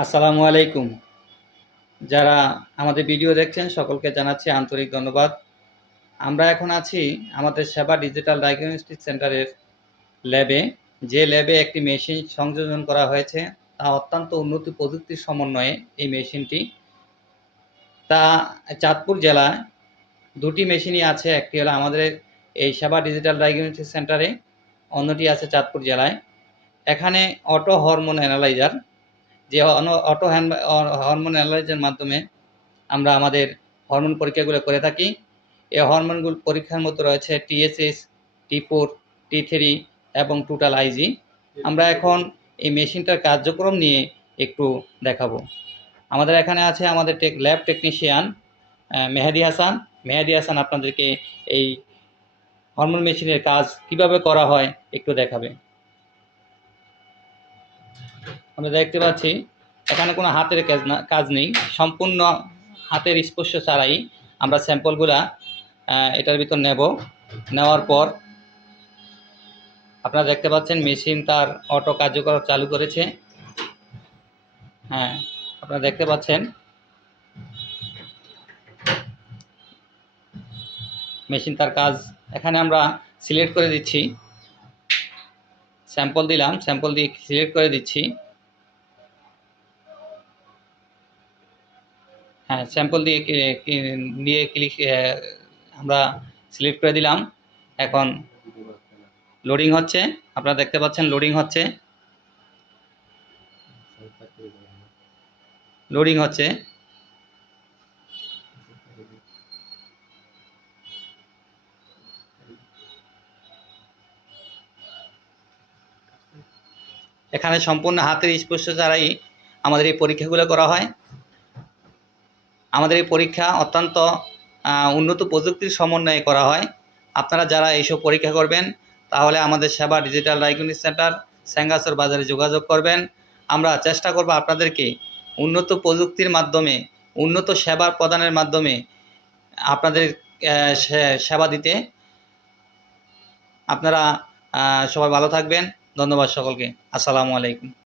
আসসালামু আলাইকুম। যারা আমাদের ভিডিও দেখছেন সকলকে জানাচ্ছি আন্তরিক ধন্যবাদ। আমরা এখন আছি আমাদের সেবা ডিজিটাল ডায়াগনস্টিক সেন্টারের ল্যাবে, যে ল্যাবে একটি মেশিন সংযোজন করা হয়েছে, তা অত্যন্ত উন্নত প্রযুক্তির সমন্বয়ে এই মেশিনটি। তা চাঁদপুর জেলায় দুটি মেশিনই আছে, একটি হলো আমাদের এই সেবা ডিজিটাল ডায়াগনস্টিক সেন্টারে, অন্যটি আছে চাঁদপুর জেলায়। এখানে অটো হরমোন অ্যানালাইজার, যে অটো হরমোন অ্যানালাইজারের মাধ্যমে আমরা আমাদের হরমোন পরীক্ষাগুলো করে থাকি। এই হরমোনগুলো পরীক্ষার মধ্যে রয়েছে টিএসএস, টি4, টি3 এবং টোটাল আইজি। আমরা এখন এই মেশিনটার কার্যক্রম নিয়ে একটু দেখাবো। আমাদের এখানে আছে আমাদের ল্যাব টেকনিশিয়ান মেহেদি হাসান। মেহেদি হাসান আপনাদেরকে এই হরমোন মেশিনের কাজ কিভাবে করা হয় একটু দেখাবে। আমরা দেখতে পাচ্ছি এখানে কোনো হাতের কাজ নেই, সম্পূর্ণ হাতের স্পর্শ ছাড়াই আমরা স্যাম্পলগুলা এটার ভিতর নেওয়ার পর আপনারা দেখতে পাচ্ছেন মেশিন তার অটো কার্যকর চালু করেছে। হ্যাঁ, আপনারা দেখতে পাচ্ছেন মেশিন তার কাজ। এখানে আমরা সিলেক্ট করে দিচ্ছি, স্যাম্পল দিলাম, স্যাম্পল দিয়ে সিলেক্ট করে দিচ্ছি। হ্যাঁ, স্যাম্পল দিয়ে ক্লিক আমরা সিলেক্ট করে দিলাম। এখন লোডিং হচ্ছে, আপনারা দেখতে পাচ্ছেন লোডিং হচ্ছে, লোডিং হচ্ছে। এখানে সম্পূর্ণ হাতের স্পর্শ ছাড়াই আমাদের এই পরীক্ষাগুলো করা হয়। আমাদের এই পরীক্ষা অত্যন্ত উন্নত প্রযুক্তির সমন্বয়ে করা হয়। আপনারা যারা এইসব পরীক্ষা করবেন তাহলে আমাদের সেবা ডিজিটাল ডায়াগনস্টিক সেন্টার স্যাঙ্গাসর বাজারে যোগাযোগ করবেন। আমরা চেষ্টা করব আপনাদেরকে উন্নত প্রযুক্তির মাধ্যমে, উন্নত সেবা প্রদানের মাধ্যমে আপনাদের সেবা দিতে। আপনারা সবাই ভালো থাকবেন। ধন্যবাদ সকলকে। আসসালামু আলাইকুম।